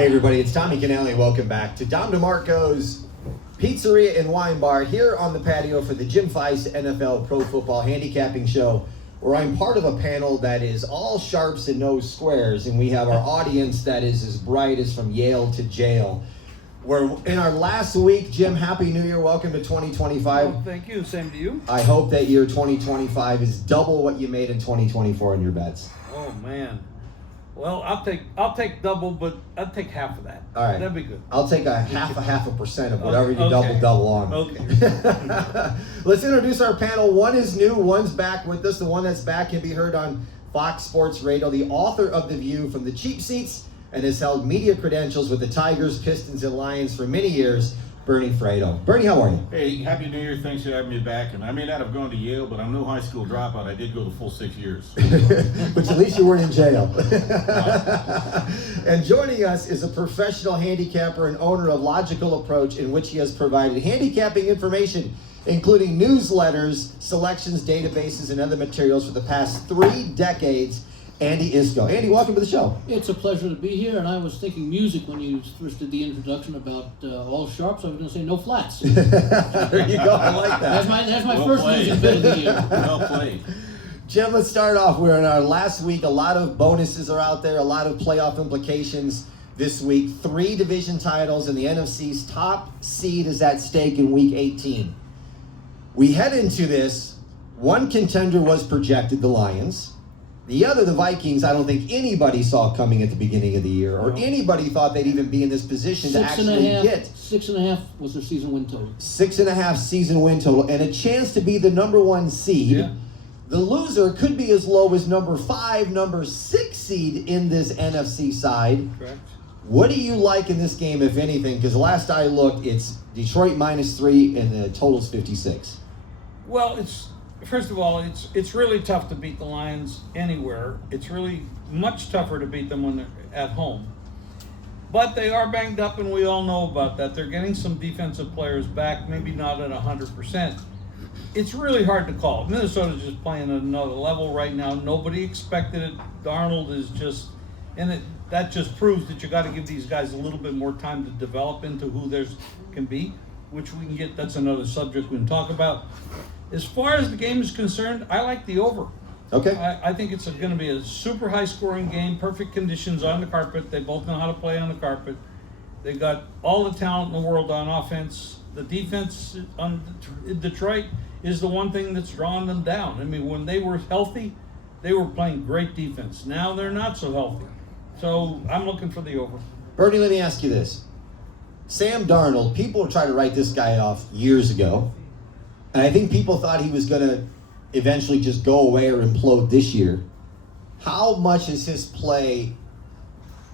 Hey everybody, it's Tommy Canale. Welcome back to Dom DeMarco's Pizzeria and Wine Bar here on the patio for the Jim Feist NFL Pro Football Handicapping Show, where I'm part of a panel that is all sharps and no squares, and we have our audience that is as bright as from Yale to jail. We're in our last week. Jim, Happy New Year. Welcome to 2025. Oh, thank you. Same to you. I hope that year 2025 is double what you made in 2024 in your bets. Oh, man. Well, I'll take double, but I'll take half of that. All right. That'd be good. I'll take a half a percent of whatever you Okay. double on. Okay. Let's introduce our panel. One is new, one's back with us. The one that's back can be heard on Fox Sports Radio. The author of The View from the cheap seats and has held media credentials with the Tigers, Pistons, and Lions for many years, Bernie Fratto. Bernie, how are you? Hey, Happy New Year. Thanks for having me back. And I may not have gone to Yale, but I'm no high school dropout. I did go the full 6 years. But at least you weren't in jail. And joining us is a professional handicapper and owner of Logical Approach, in which he has provided handicapping information, including newsletters, selections, databases, and other materials for the past 3 decades. Andy Iskoe. Andy, welcome to the show. It's a pleasure to be here, and I was thinking music when you first did the introduction about all sharps. I was going to say no flats. There you go. I like that. That's my Well first played. music bit of the year. Well played. Jim, let's start off. We're in our last week. A lot of bonuses are out there, a lot of playoff implications this week. 3 division titles, and the NFC's top seed is at stake in week 18. We head into this. One contender was projected, the Lions. The other, the Vikings, I don't think anybody saw coming at the beginning of the year, or anybody thought they'd even be in this position to actually get. 6.5 was their season win total. 6.5 season win total, and a chance to be the number 1 seed. Yeah. The loser could be as low as number 5, number 6 seed in this NFC side. Correct. What do you like in this game, if anything? Because last I looked, it's Detroit -3, and the total's 56. Well, first of all, it's really tough to beat the Lions anywhere. It's really much tougher to beat them when they're at home. But they are banged up, and we all know about that. They're getting some defensive players back, maybe not at 100%. It's really hard to call. Minnesota's just playing at another level right now. Nobody expected it. Darnold is just, that just proves that you got to give these guys a little bit more time to develop into who they can be, which we can get. That's another subject we can talk about. As far as the game is concerned, I like the over. Okay. I think it's going to be a super high-scoring game, perfect conditions on the carpet. They both know how to play on the carpet. They got all the talent in the world on offense. The defense on Detroit is the one thing that's drawing them down. I mean, when they were healthy, they were playing great defense. Now they're not so healthy. So I'm looking for the over. Bernie, let me ask you this. Sam Darnold, people tried to write this guy off years ago. And I think people thought he was going to eventually just go away or implode this year. How much is his play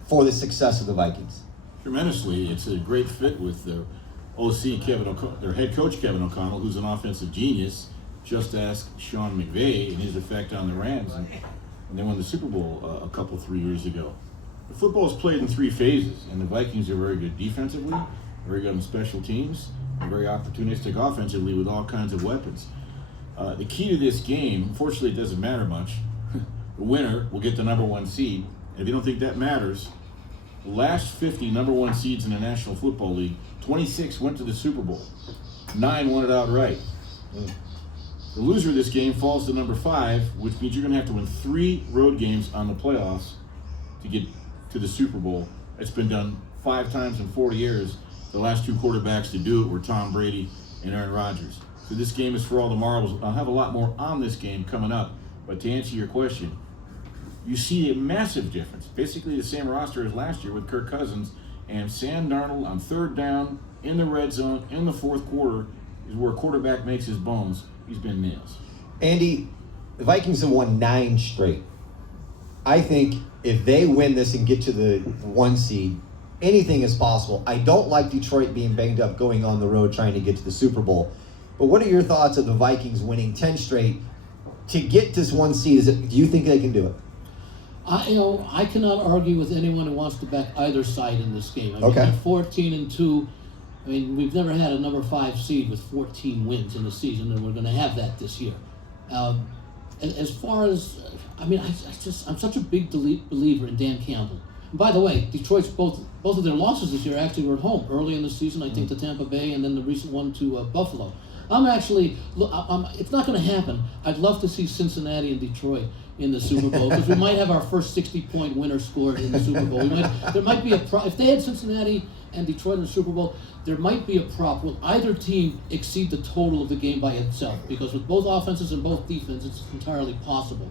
for the success of the Vikings? Tremendously. It's a great fit with their OC, their head coach, Kevin O'Connell, who's an offensive genius. Just ask Sean McVay and his effect on the Rams. And they won the Super Bowl 3 years ago. The football is played in 3 phases, and the Vikings are very good defensively, very good on special teams, and very opportunistic offensively with all kinds of weapons. The key to this game, unfortunately it doesn't matter much. The winner will get the number 1 seed. And if you don't think that matters, the last 50 number 1 seeds in the National Football League, 26 went to the Super Bowl. 9 won it outright. The loser of this game falls to number 5, which means you're going to have to win 3 road games on the playoffs to get to the Super Bowl. It's been done 5 times in 40 years. The last 2 quarterbacks to do it were Tom Brady and Aaron Rodgers. So this game is for all the marbles. I'll have a lot more on this game coming up. But to answer your question, you see a massive difference. Basically the same roster as last year with Kirk Cousins, and Sam Darnold on 3rd down, in the red zone, in the 4th quarter, is where a quarterback makes his bones. He's been nails. Andy, the Vikings have won 9 straight. I think if they win this and get to the 1 seed, anything is possible. I don't like Detroit being banged up going on the road trying to get to the Super Bowl. But what are your thoughts of the Vikings winning 10 straight to get this 1 seed? Do you think they can do it? I cannot argue with anyone who wants to back either side in this game. I mean, Okay. at 14-2, I mean, we've never had a number 5 seed with 14 wins in the season, and we're going to have that this year. And as far as, I'm such a big believer in Dan Campbell. By the way, Detroit's both of their losses this year actually were at home. Early in the season, I think to Tampa Bay, and then the recent one to Buffalo. It's not going to happen. I'd love to see Cincinnati and Detroit in the Super Bowl because we might have our first 60-point winner scored in the Super Bowl. There might be if they had Cincinnati and Detroit in the Super Bowl, there might be a prop. Will either team exceed the total of the game by itself? Because with both offenses and both defenses, it's entirely possible.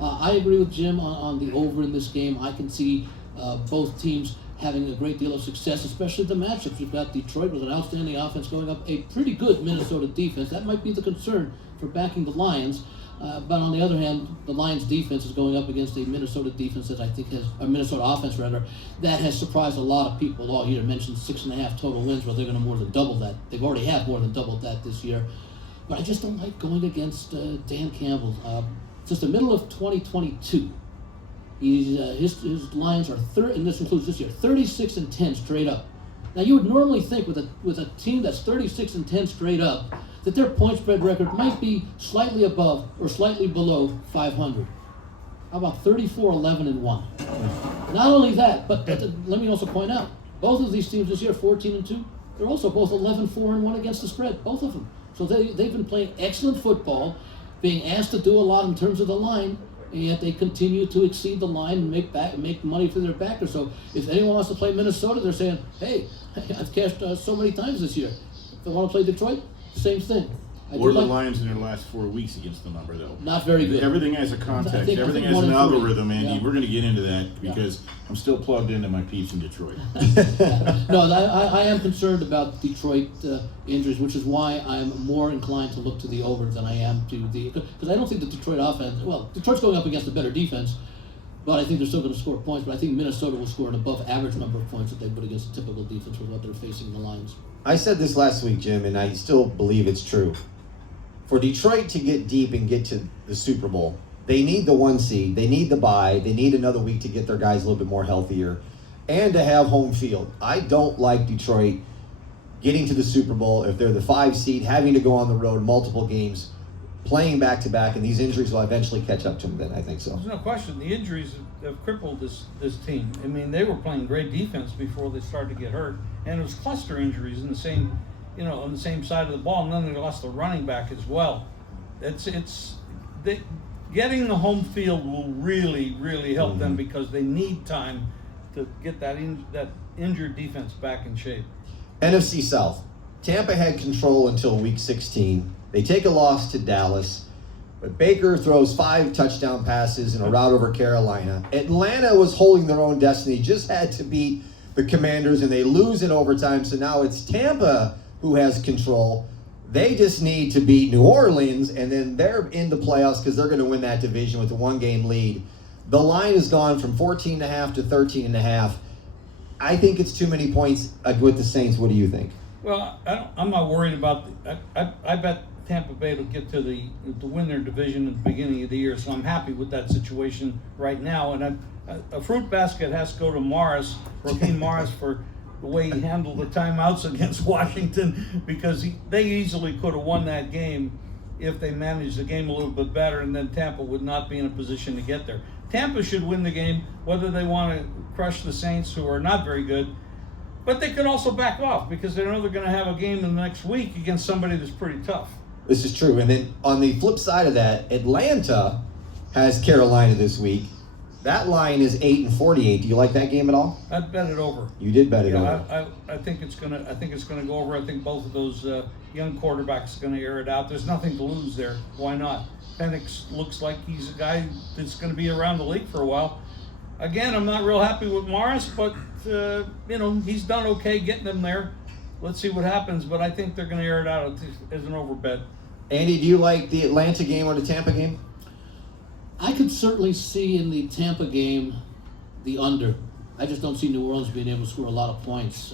I agree with Jim on the over in this game. I can see both teams having a great deal of success, especially the matchups. You've got Detroit with an outstanding offense going up a pretty good Minnesota defense. That might be the concern for backing the Lions. But on the other hand, the Lions defense is going up against a Minnesota defense that I think a Minnesota offense rather, that has surprised a lot of people all year. Mentioned 6.5 total wins, well, they're going to more than double that. They've already have more than doubled that this year. But I just don't like going against Dan Campbell. Since the middle of 2022, his Lions are and this includes this year, 36-10 straight up. Now you would normally think with a team that's 36-10 straight up that their point spread record might be slightly above or slightly below 500. How about 34-11-1? Not only that, but let me also point out, both of these teams this year, 14-2, they're also both 11-4-1 against the spread, both of them. So they've been playing excellent football, being asked to do a lot in terms of the line, and yet they continue to exceed the line and make money for their backers. So if anyone wants to play Minnesota, they're saying, hey, I've cashed so many times this year. If they want to play Detroit, same thing. What are the Lions in their last 4 weeks against the number, though? Not very good. Everything has a context. Everything has an algorithm, Andy. Yeah. We're going to get into that because I'm still plugged into my peeps in Detroit. No, I am concerned about Detroit injuries, which is why I'm more inclined to look to the over than I am to because I don't think the Detroit offense, Detroit's going up against a better defense, but I think they're still going to score points. But I think Minnesota will score an above average number of points that they would against a typical defense with what they're facing the Lions. I said this last week, Jim, and I still believe it's true. For Detroit to get deep and get to the Super Bowl, they need the 1 seed, they need the bye, they need another week to get their guys a little bit more healthier, and to have home field. I don't like Detroit getting to the Super Bowl if they're the 5 seed, having to go on the road multiple games, playing back-to-back, and these injuries will eventually catch up to them then, I think so. There's no question. The injuries have crippled this team. I mean, they were playing great defense before they started to get hurt, and it was cluster injuries in the same, on the same side of the ball, and then they lost the running back as well. Getting the home field will really, really help them because they need time to get that injured defense back in shape. NFC South. Tampa had control until week 16. They take a loss to Dallas, but Baker throws 5 touchdown passes in a rout over Carolina. Atlanta was holding their own destiny, just had to beat the Commanders, and they lose in overtime, so now it's Tampa who has control. They just need to beat New Orleans, and then they're in the playoffs because they're going to win that division with a 1-game lead. The line has gone from 14.5 to 13.5. I think it's too many points with the Saints. What do you think? Well, I'm not worried about I bet Tampa Bay will get to win their division at the beginning of the year, so I'm happy with that situation right now. And a fruit basket has to go to Raheem Morris, for the way he handled the timeouts against Washington, because they easily could have won that game if they managed the game a little bit better, and then Tampa would not be in a position to get there. Tampa should win the game, whether they want to crush the Saints, who are not very good, but they could also back off because they know they're going to have a game in the next week against somebody that's pretty tough. This is true. And then on the flip side of that, Atlanta has Carolina this week. That line is 8-48. Do you like that game at all? I'd bet it over. You did bet it over. I think it's gonna go over. I think both of those young quarterbacks are gonna air it out. There's nothing to lose there. Why not? Penix looks like he's a guy that's gonna be around the league for a while. Again, I'm not real happy with Morris, but he's done okay getting them there. Let's see what happens, but I think they're gonna air it out as an over bet. Andy, do you like the Atlanta game or the Tampa game? I could certainly see in the Tampa game the under. I just don't see New Orleans being able to score a lot of points.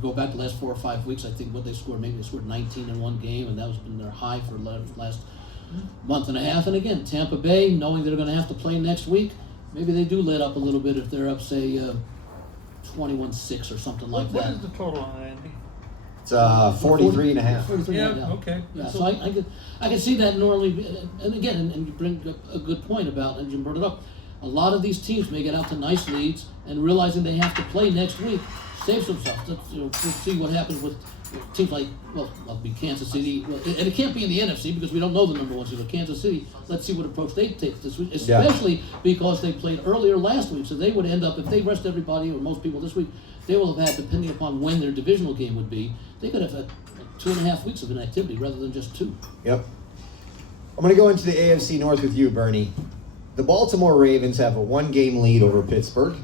Go back the last 4 or 5 weeks, I think what they scored, maybe they scored 19 in one game, and that was been their high for the last month and a half. And again, Tampa Bay, knowing they're going to have to play next week, maybe they do let up a little bit if they're up, say, 21-6 or something like that. What is the total on it, Andy? It's 43.5. 43, Yeah, okay. Yeah, so I can see that normally, and again, and you bring up a good point about, and Jim brought it up, a lot of these teams may get out to nice leads and realizing they have to play next week, save themselves. We'll see what happens with teams like, well, it'll be Kansas City. Well, and it can't be in the NFC because we don't know the number one seed. So Kansas City, let's see what approach they take this week, especially because they played earlier last week. So they would end up, if they rest everybody or most people this week, they will have had, depending upon when their divisional game would be, they could have had 2.5 weeks of inactivity rather than just 2. Yep. I'm going to go into the AFC North with you, Bernie. The Baltimore Ravens have a 1-game lead over Pittsburgh.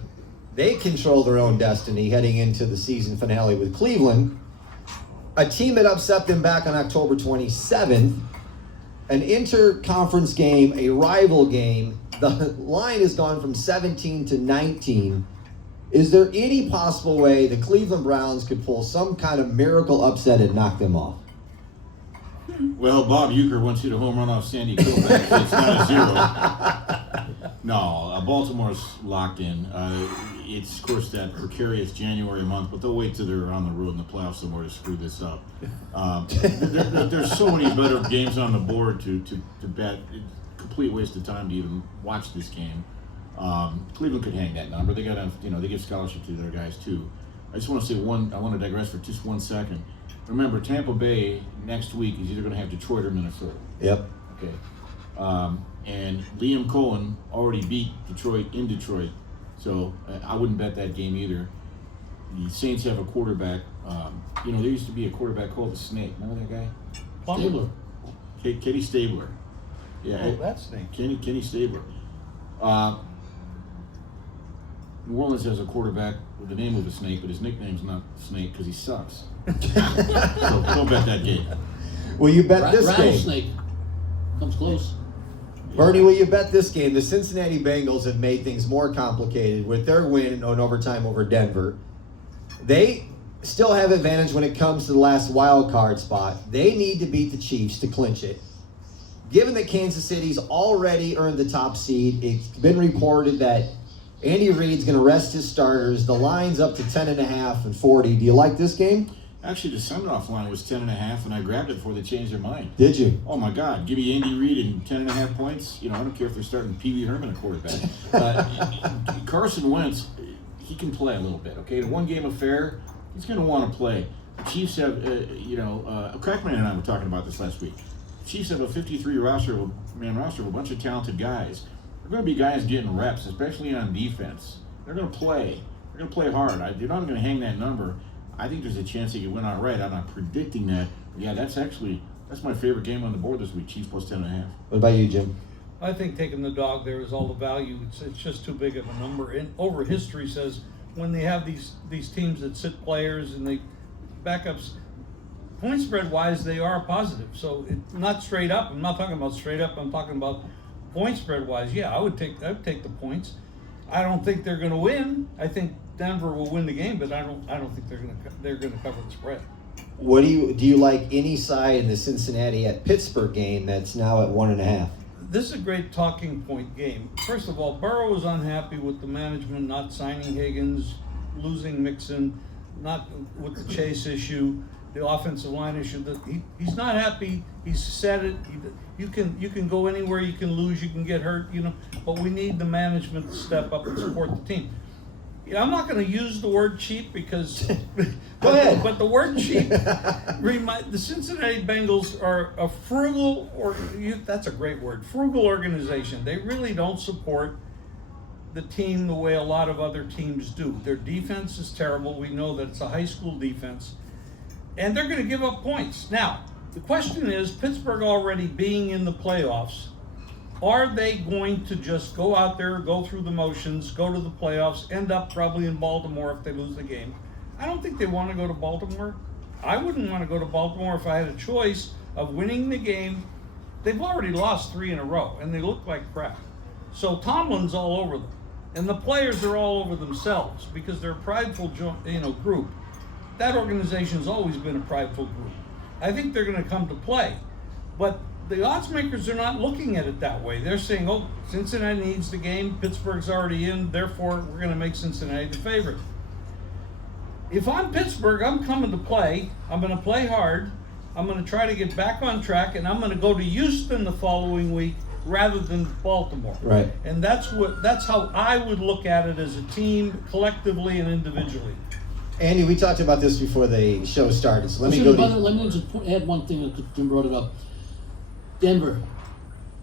They control their own destiny heading into the season finale with Cleveland. A team that upset them back on October 27th. An inter-conference game, a rival game. The line has gone from 17 to 19. Is there any possible way the Cleveland Browns could pull some kind of miracle upset and knock them off? Well, Bob Uecker wants you to home run off Sandy Koufax. It's not a 0. No, Baltimore's locked in. It's, of course, that precarious January month, but they'll wait till they're on the road in the playoffs somewhere to screw this up. There's so many better games on the board to bet. Complete waste of time to even watch this game. Cleveland could hang that number. They got, they give scholarship to their guys too. I just want to say I want to digress for just 1 second. Remember, Tampa Bay next week is either going to have Detroit or Minnesota. Yep. Okay. And Liam Cohen already beat Detroit in Detroit, so I wouldn't bet that game either. The Saints have a quarterback. There used to be a quarterback called the Snake. Remember that guy? Stabler. Kenny Stabler. Yeah. Oh, that Snake. Kenny Stabler. New Orleans has a quarterback with the name of a snake, but his nickname's not Snake because he sucks. So don't bet that game. Will you bet this game? Rattlesnake comes close. Bernie, will you bet this game? The Cincinnati Bengals have made things more complicated with their win in overtime over Denver. They still have advantage when it comes to the last wild card spot. They need to beat the Chiefs to clinch it. Given that Kansas City's already earned the top seed, it's been reported that Andy Reid's going to rest his starters. The line's up to 10.5 and 40. Do you like this game? Actually, the send-off line was 10.5, and I grabbed it before they changed their mind. Did you? Oh my God! Give me Andy Reid and 10.5 points. I don't care if they're starting Pee Wee Herman at quarterback. Carson Wentz, he can play a little bit. Okay, the 1 game affair, he's going to want to play. The Chiefs have, Crackman and I were talking about this last week. The Chiefs have a 53-man roster of a bunch of talented guys. They're going to be guys getting reps, especially on defense. They're going to play. They're going to play hard. They're not going to hang that number. I think there's a chance they could win outright. I'm not predicting that. But yeah, that's my favorite game on the board this week. Chiefs plus 10.5. What about you, Jim? I think taking the dog there is all the value. It's just too big of a number. And over history says when they have these teams that sit players and they backups, point spread wise they are positive. So it's not straight up. I'm not talking about straight up. I'm talking about point spread wise. Yeah, I would take the points. I don't think they're going to win. I think Denver will win the game, but I don't think they're going to cover the spread. What do you like any side in the Cincinnati at Pittsburgh game that's now at 1.5? This is a great talking point game. First of all, Burrow was unhappy with the management not signing Higgins, losing Mixon, not with the Chase issue, the offensive line issue. He's not happy. He's said it. You can go anywhere. You can lose. You can get hurt. But we need the management to step up and support the team. I'm not going to use the word cheap because, Go ahead. But the word cheap, the Cincinnati Bengals are a frugal, that's a great word, frugal organization. They really don't support the team the way a lot of other teams do. Their defense is terrible. We know that it's a high school defense. And they're going to give up points. Now, the question is, Pittsburgh already being in the playoffs, are they going to just go out there, go through the motions, go to the playoffs, end up probably in Baltimore if they lose the game? I don't think they want to go to Baltimore. I wouldn't want to go to Baltimore if I had a choice of winning the game. They've already lost 3 in a row, and they look like crap. So Tomlin's all over them, and the players are all over themselves because they're a prideful group. That organization's always been a prideful group. I think they're going to come to play, but the odds makers are not looking at it that way. They're saying, oh, Cincinnati needs the game, Pittsburgh's already in, therefore we're going to make Cincinnati the favorite. If I'm Pittsburgh, I'm coming to play. I'm going to play hard. I'm going to try to get back on track, and I'm going to go to Houston the following week rather than Baltimore. Right. And that's how I would look at it as a team, collectively and individually. Andy, we talked about this before the show started, so let me Excuse go me, to by the way, let me just add one thing that Jim brought it up. Denver.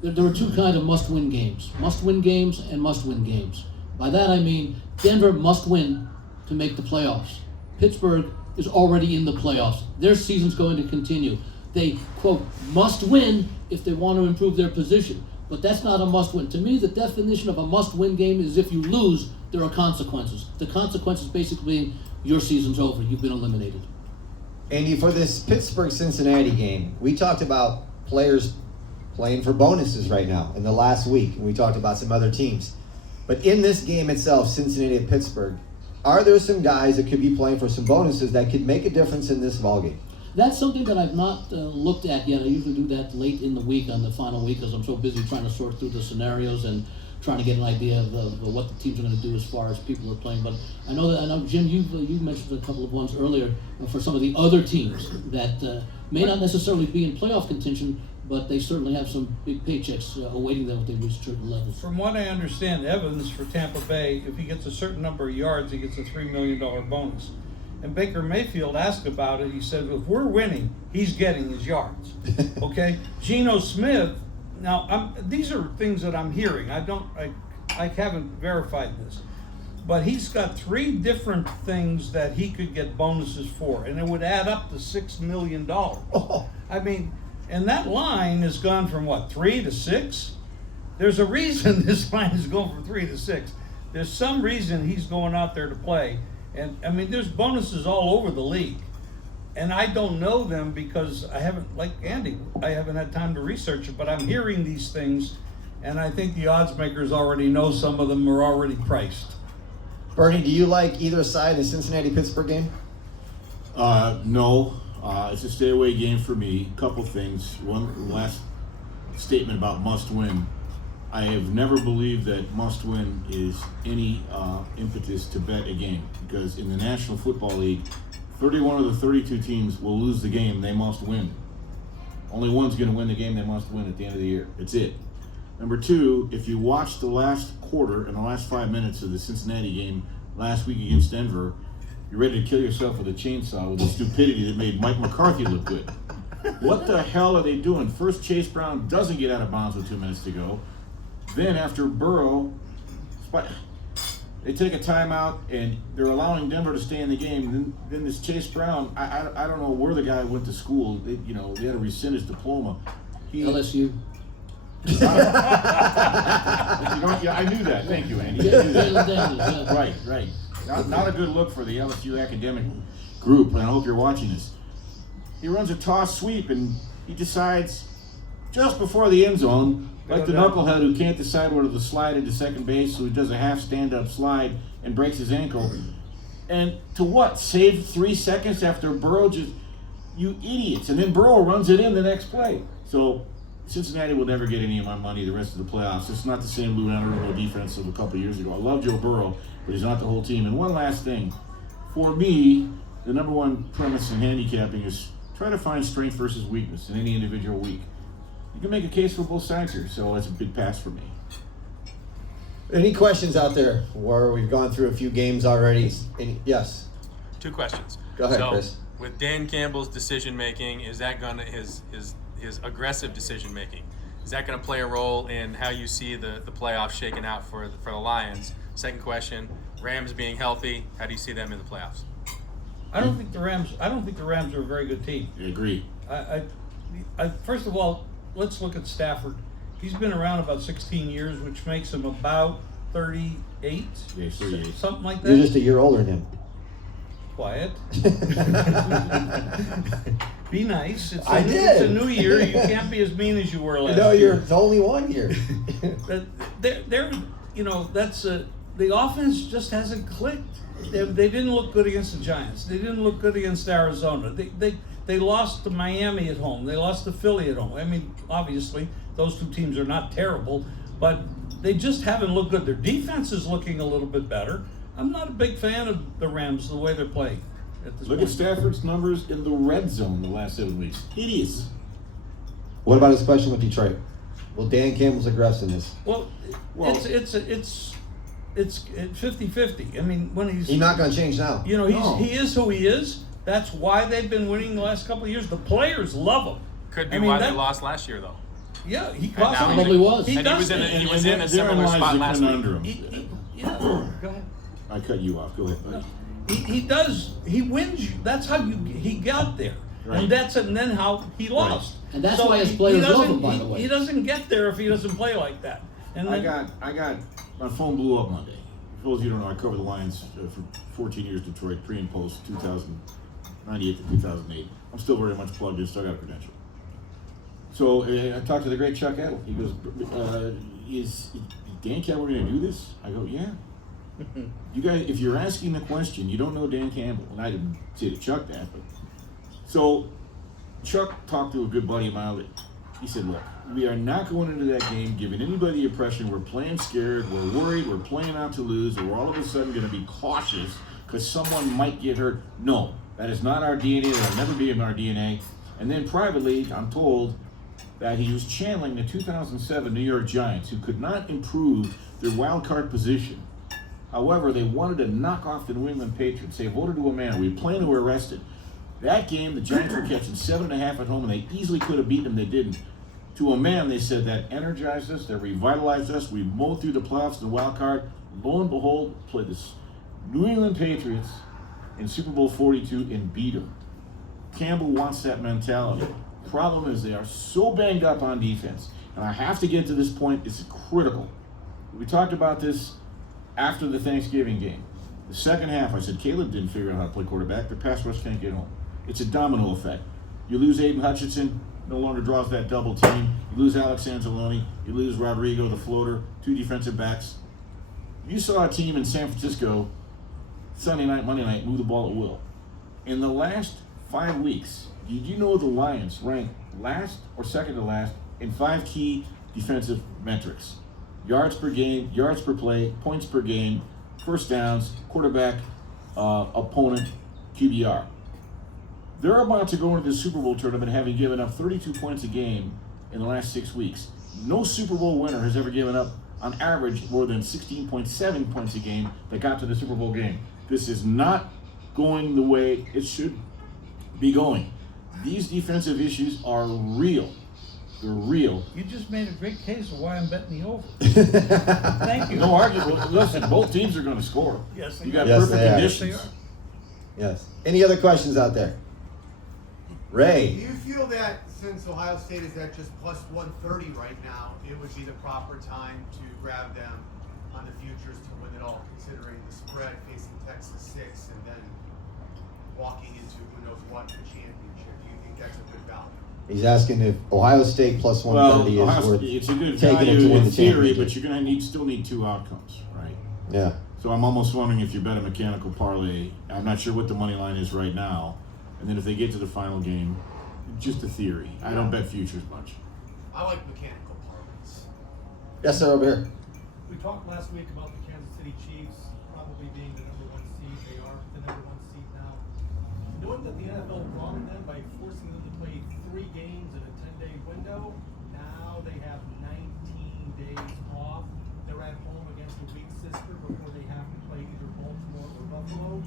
There were two kinds of must-win games. Must-win games and must-win games. By that I mean Denver must win to make the playoffs. Pittsburgh is already in the playoffs. Their season's going to continue. They, quote, must win if they want to improve their position. But that's not a must-win. To me, the definition of a must-win game is if you lose, there are consequences. The consequences basically being your season's over. You've been eliminated. Andy, for this Pittsburgh-Cincinnati game, we talked about players playing for bonuses right now in the last week, and we talked about some other teams. But in this game itself, Cincinnati and Pittsburgh, are there some guys that could be playing for some bonuses that could make a difference in this ballgame? That's something that I've not looked at yet. I usually do that late in the week, on the final week, because I'm so busy trying to sort through the scenarios and trying to get an idea of what the teams are going to do as far as people are playing. But I know, Jim, you mentioned a couple of ones earlier for some of the other teams that may not necessarily be in playoff contention, but they certainly have some big paychecks awaiting them if they reach certain levels. From what I understand, Evans for Tampa Bay, if he gets a certain number of yards, he gets a $3 million bonus. And Baker Mayfield asked about it. He said, if we're winning, he's getting his yards. Okay? Geno Smith, now these are things that I'm hearing. I haven't verified this. But he's got 3 different things that he could get bonuses for, and it would add up to $6 million. Oh. I mean, and that line has gone from what, 3 to 6? There's a reason this line is going from 3 to 6. There's some reason he's going out there to play. And I mean, there's bonuses all over the league. And I don't know them because I haven't, like Andy, I haven't had time to research it, but I'm hearing these things, and I think the odds makers already know some of them are already priced. Bernie, do you like either side of the Cincinnati-Pittsburgh game? No. It's a stay away game for me. Couple things. One last statement about must win. I have never believed that must win is any impetus to bet a game, because in the National Football League, 31 of the 32 teams will lose the game. They must win. Only one's going to win the game. They must win at the end of the year. That's it. Number 2, if you watch the last quarter and the last 5 minutes of the Cincinnati game last week against Denver, you're ready to kill yourself with a chainsaw with the stupidity that made Mike McCarthy look good. What the hell are they doing? First, Chase Brown doesn't get out of bounds with 2 minutes to go. Then after Burrow, they take a timeout and they're allowing Denver to stay in the game. Then this Chase Brown, I don't know where the guy went to school. They had to rescind his diploma. LSU. Yeah, I knew that. Thank you, Andy. Yeah. Right. Not a good look for the LSU academic group, and I hope you're watching this. He runs a toss sweep, and he decides just before the end zone, like the knucklehead who can't decide whether to slide into second base, so he does a half stand-up slide and breaks his ankle. And to what? Save 3 seconds after Burrow just... You idiots. And then Burrow runs it in the next play. So Cincinnati will never get any of my money the rest of the playoffs. It's not the same Lou Anarumo defense of a couple years ago. I love Joe Burrow, but he's not the whole team. And one last thing. For me, the number one premise in handicapping is try to find strength versus weakness in any individual week. You can make a case for both sides here, so it's a big pass for me. Any questions out there? Where we've gone through a few games already. Yes? 2 questions. Go ahead, so, Chris. With Dan Campbell's decision making, is that going to his aggressive decision making? Is that going to play a role in how you see the playoffs shaking out for the Lions? Second question: Rams being healthy, how do you see them in the playoffs? I don't think the Rams are a very good team. I agree. I first of all, let's look at Stafford. He's been around about 16 years, which makes him about 38. Yeah, 38. Something like that. You're just a year older than him. Quiet. Be nice. It's did. a new year. You can't be as mean as you were last No, year. it's only 1 year. That's the offense just hasn't clicked. They didn't look good against the Giants. They didn't look good against Arizona. They lost to Miami at home. They lost to Philly at home. I mean, obviously, those 2 teams are not terrible, but they just haven't looked good. Their defense is looking a little bit better. I'm not a big fan of the Rams, the way they're playing at this Look point. at Stafford's numbers in the red zone the last 7 weeks. Hideous. What about his question with Detroit? Well, Dan Campbell's aggressiveness. Well, Well- it's 50-50. I mean, when He's not going to change now. you know, No. he is who he is. That's why they've been winning the last couple of years. The players love him. Could be I mean, why that- they lost last year, though. Yeah, he now cost he's- Probably was. He And he does was in a, that. he was in a therein similar lies spot the last week. conundrum. Yeah, go ahead. I cut you off. Go ahead, buddy. He does. He wins you. That's how he got there, Right. and then how he lost. And that's why his players love him, by the way. He doesn't get there if he doesn't play like that. And I then, got my phone blew up Monday. For those of you who don't know, I covered the Lions for 14 years, Detroit, pre and post, 1998 to 2008. I'm still very much plugged in, still got a credential. So I talked to the great Chuck Edel. He goes, "Is Dan Campbell going to do this?" I go, "Yeah." You guys, if you're asking the question, you don't know Dan Campbell, and I didn't say to Chuck that, but so Chuck talked to a good buddy of mine. He said, "Look, we are not going into that game giving anybody the impression we're playing scared, we're worried, we're playing out to lose, or we're all of a sudden going to be cautious because someone might get hurt. No, that is not our DNA. That'll never be in our DNA." And then privately, I'm told that he was channeling the 2007 New York Giants, who could not improve their wild card position. However, they wanted to knock off the New England Patriots. They voted to a man. We playing to arrested. That game, the Giants were catching 7.5 at home, and they easily could have beaten them. They didn't. To a man, they said that energized us, that revitalized us. We mowed through the playoffs, the wild card. Lo and behold, played the New England Patriots in Super Bowl 42 and beat them. Campbell wants that mentality. Problem is they are so banged up on defense, and I have to get to this point. It's critical. We talked about this after the Thanksgiving game. The second half, I said Caleb didn't figure out how to play quarterback. The pass rush can't get home. It's a domino effect. You lose Aiden Hutchinson, no longer draws that double team. You lose Alex Anzalone. You lose Rodrigo, the floater, 2 defensive backs. You saw a team in San Francisco Sunday night, Monday night, move the ball at will. In the last 5 weeks, did you know the Lions ranked last or second to last in 5 key defensive metrics? Yards per game, yards per play, points per game, first downs, quarterback, opponent, QBR. They're about to go into the Super Bowl tournament having given up 32 points a game in the last 6 weeks. No Super Bowl winner has ever given up, on average, more than 16.7 points a game that got to the Super Bowl game. This is not going the way it should be going. These defensive issues are real. They're real. you just made a great case of why I'm betting the over. Thank you. No argument. Well, listen, both teams are going to score. Yes, they You got are. Yes, perfect they are. conditions. Yes, Yes. Any other questions out there? Do Ray. you feel that since Ohio State is at just plus 130 right now, it would be the proper time to grab them on the futures to win it all, considering the spread facing Texas 6 and then walking into who knows what the championship? Do you think that's a good value? He's asking if Ohio State plus Well, 130 is worth it's a good taking it value to win in the theory, championship. but you're going to still need 2 outcomes, right? Yeah. So I'm almost wondering if you bet a mechanical parlay. I'm not sure what the money line is right now. And then if they get to the final game, just a theory. I don't bet futures much. I like mechanical parlays. Yes, sir, over here. We talked last week about the Kansas City Chiefs probably being the #1 seed. They are the #1 seed now. Knowing that the NFL wronged them by forcing them to play 3 games in a 10-day window, now they have 19 days off. They're at home against a weak sister before they have to play either Baltimore or Buffalo.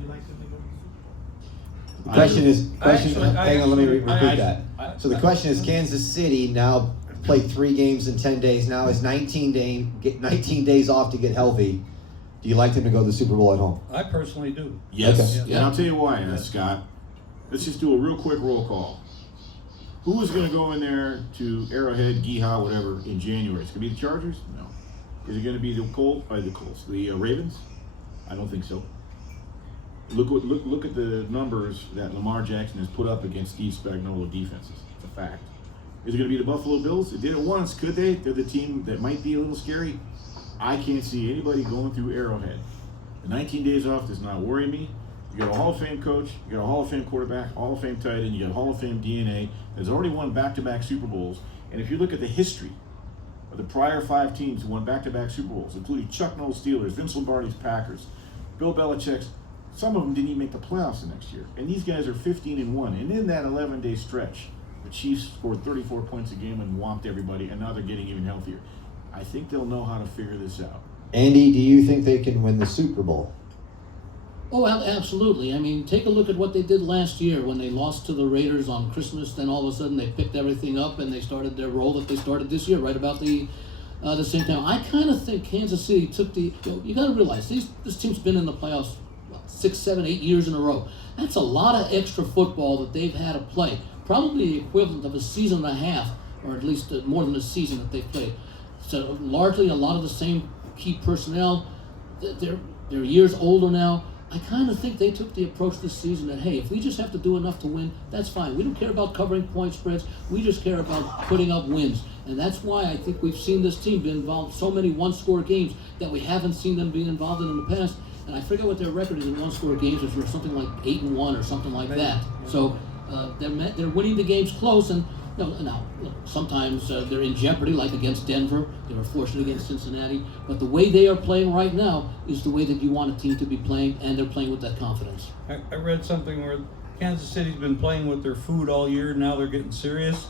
You like them to go to the Super Bowl? The question is, I hang on, let me actually- repeat I- that. So the question is, Kansas City now played 3 games in 10 days, now is 19 days off to get healthy. Do you like them to go to the Super Bowl at home? I personally do. Yes. Okay. And I'll tell you why, Scott. Let's just do a real quick roll call. Who is going to go in there to Arrowhead, Geehaw, whatever, in January? It's going to be the Chargers? No. Is it going to be the Colts? The Ravens? I don't think so. Look at the numbers that Lamar Jackson has put up against Steve Spagnuolo defenses. It's a fact. Is it going to be the Buffalo Bills? They did it once, could they? They're the team that might be a little scary. I can't see anybody going through Arrowhead. The 19 days off does not worry me. You got a Hall of Fame coach, you got a Hall of Fame quarterback, Hall of Fame tight end, you got Hall of Fame DNA that's already won back-to-back Super Bowls. And if you look at the history of the prior 5 teams who won back-to-back Super Bowls, including Chuck Noll's Steelers, Vince Lombardi's Packers, Bill Belichick's, some of them didn't even make the playoffs the next year. And these guys are 15-1. And in that 11-day stretch, The Chiefs scored 34 points a game and whomped everybody, and now they're getting even healthier. I think they'll know how to figure this out. Andy, do you think they can win the Super Bowl? Oh, absolutely. I mean, take a look at what they did last year when they lost to the Raiders on Christmas. Then all of a sudden they picked everything up and they started their role that they started this year, right about the same time. I kind of think Kansas City took you got to realize this team's been in the playoffs 6, 7, 8 years in a row. That's a lot of extra football that they've had to play. Probably the equivalent of a season and a half, or at least more than a season that they've played. So largely a lot of the same key personnel. They're years older now. I kind of think they took the approach this season that, hey, if we just have to do enough to win, that's fine. We don't care about covering point spreads. We just care about putting up wins. And that's why I think we've seen this team be involved in so many one-score games that we haven't seen them be involved in the past. And I forget what their record is in one-score games. It's something like 8-1 or something like that. So they're winning the games close. And now, sometimes they're in jeopardy, like against Denver. They were fortunate against Cincinnati. But the way they are playing right now is the way that you want a team to be playing, and they're playing with that confidence. I read something where Kansas City's been playing with their food all year. Now they're getting serious,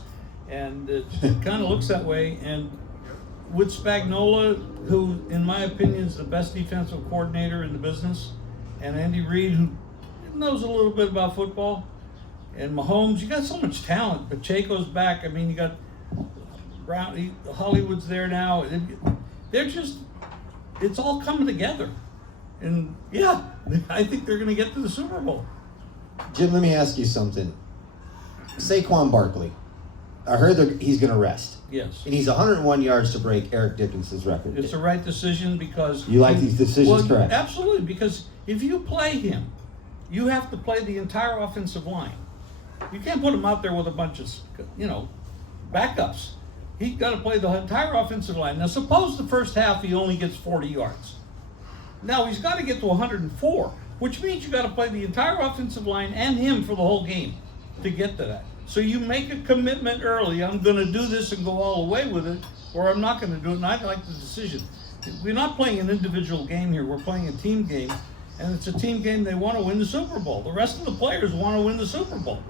and it kind of looks that way. And with Spagnuolo, who, in my opinion, is the best defensive coordinator in the business, and Andy Reid, who knows a little bit about football, and Mahomes, you got so much talent. Pacheco's back. I mean, you got Brown, Hollywood's there now. They're just, it's all coming together. And yeah, I think they're going to get to the Super Bowl. Jim, let me ask you something. Saquon Barkley, I heard that he's going to rest. Yes. And he's 101 yards to break Eric Dickinson's record. It's the right decision because... You like these decisions, correct? Absolutely, because if you play him, you have to play the entire offensive line. You can't put him out there with a bunch of, backups. He's got to play the entire offensive line. Now, suppose the first half he only gets 40 yards. Now, he's got to get to 104, which means you got to play the entire offensive line and him for the whole game to get to that. So you make a commitment early. I'm going to do this and go all the way with it, or I'm not going to do it, and I like the decision. We're not playing an individual game here. We're playing a team game, and it's a team game. They want to win the Super Bowl. The rest of the players want to win the Super Bowl.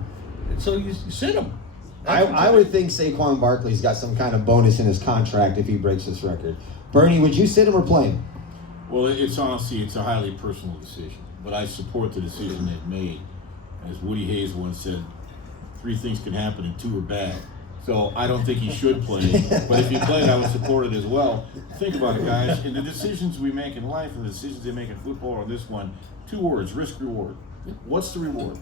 And so you sit them. I would think Saquon Barkley's got some kind of bonus in his contract if he breaks this record. Bernie, would you sit him or play him? Well, it's honestly, it's a highly personal decision, but I support the decision they've made. As Woody Hayes once said, 3 things can happen and 2 are bad. So I don't think he should play, but if he played, I would support it as well. Think about it, guys. In the decisions we make in life and the decisions they make in football, or this one, 2 words, risk-reward. What's the reward?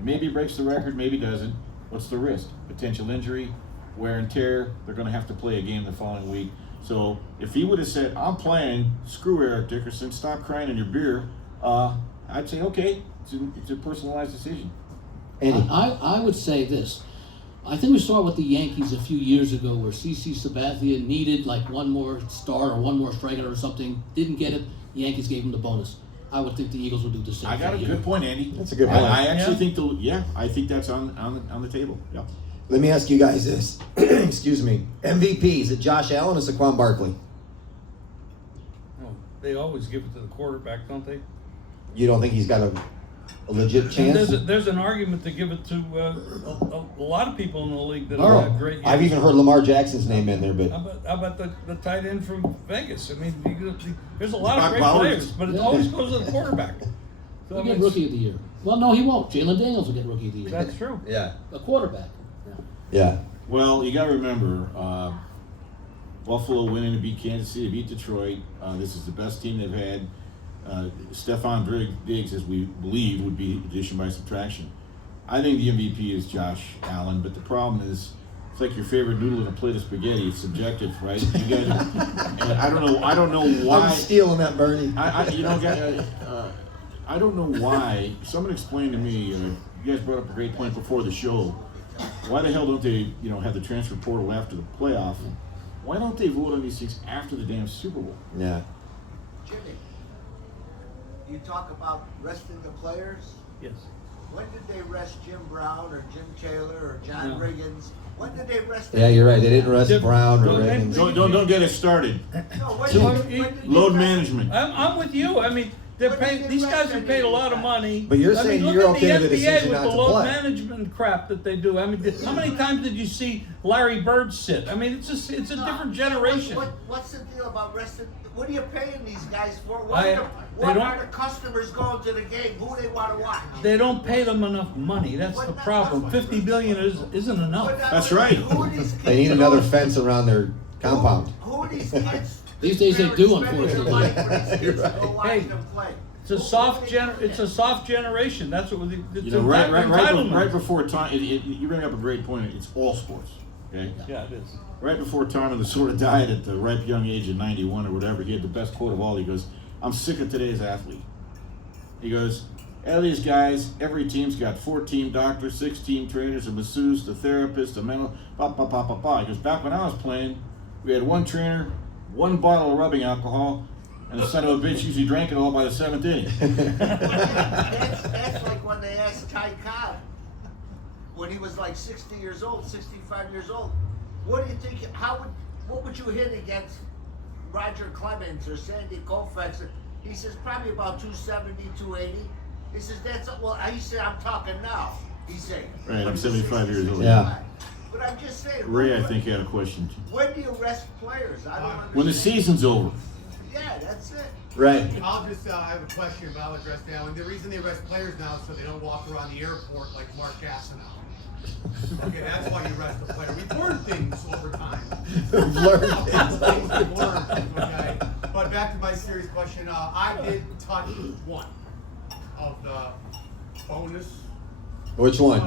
Maybe he breaks the record, maybe doesn't. What's the risk? Potential injury, wear and tear. They're going to have to play a game the following week. So if he would have said, I'm playing, screw Eric Dickerson, stop crying in your beer, I'd say, okay, it's a personalized decision. Andy? I would say this. I think we saw it with the Yankees a few years ago where CC Sabathia needed like one more star or one more striker or something, didn't get it, the Yankees gave him the bonus. I would think the Eagles would do the same. I got a good point, Andy. That's a good point. I actually think I think that's on the table. Yeah. Let me ask you guys this. Excuse me. MVP, is it Josh Allen or Saquon Barkley? Oh, they always give it to the quarterback, don't they? You don't think he's got a legit chance? There's an argument to give it to a lot of people in the league that All right. have had great years. I've even heard Lamar Jackson's name in there, but How about the tight end from Vegas? I mean, there's a lot of Brock great Bowers. players, but it always goes to the quarterback. So, He'll get Rookie of the Year. Well, no, he won't. Jalen Daniels will get Rookie of the Year. That's true. yeah. A quarterback. Yeah. Well, you got to remember, Buffalo winning to beat Kansas City, beat Detroit. This is the best team they've had. Stephon Diggs, as we believe, would be addition by subtraction. I think the MVP is Josh Allen, but the problem is, it's like your favorite noodle in a plate of spaghetti. It's subjective, right? You guys, and I don't know why. I'm stealing that, Bernie. I don't know why. Someone explained to me. You guys brought up a great point before the show. Why the hell don't they, have the transfer portal after the playoff? Why don't they vote on these things after the damn Super Bowl? Yeah. Jimmy, you talk about resting the players. Yes. When did they rest Jim Brown or Jim Taylor or John No. Riggins? When did they rest? Yeah, you're right. They didn't rest Jim- Brown or No, Riggins. Don't get it started. No, when So, did they Load rest- management. I'm with you. I mean, They're paid. These guys are paid a lot of money. But you're saying you're okay with the decision with not the to load play. management crap that they do. I mean, how many times did you see Larry Bird sit? I mean, it's a different generation. What's the deal about resting? What are you paying these guys for? They What don't- are the customers going to the game? Who they want to watch? They don't pay them enough money. That's the problem. 50 billion isn't enough. That's right. Who are these kids They need another going- fence around their compound. Who are these kids? These days they do, spending their unfortunately. money for these kids to go watch Hey, them play? It's a soft generation. That's what it's You know, right entitlement. before time, you bring up a great point. It's all sports, okay? Yeah, it is. Right before Tarman sort of died at the ripe young age of 91 or whatever, he had the best quote of all. He goes, "I'm sick of today's athlete." He goes, "All these guys, every team's got 4 team doctors, 6 team trainers, a masseuse, a therapist, a mental, pa pa pa pa pa." He goes, "Back when I was playing, we had 1 trainer, 1 bottle of rubbing alcohol, and the son of a bitch usually drank it all by the 7th inning." That's like when they asked Ty Cobb when he was like 60 years old, 65 years old. What do you think? What would you hit against Roger Clemens or Sandy Koufax? He says probably about 270, 280. He says he said I'm talking now. He said. Right, I'm 75 years old. Yeah. But I'm just saying. Ray, I think, had a question. When do you rest players? I don't understand. When the season's over. Yeah, that's it. Right. I'll just, I have a question, but I'll address that one. The reason they arrest players now is so they don't walk around the airport like Mark Gastineau. Okay, that's why you arrest a player. We've learned things over time. We've learned Things we've learned, okay? But back to my serious question, I did touch one of the bonus. Which one?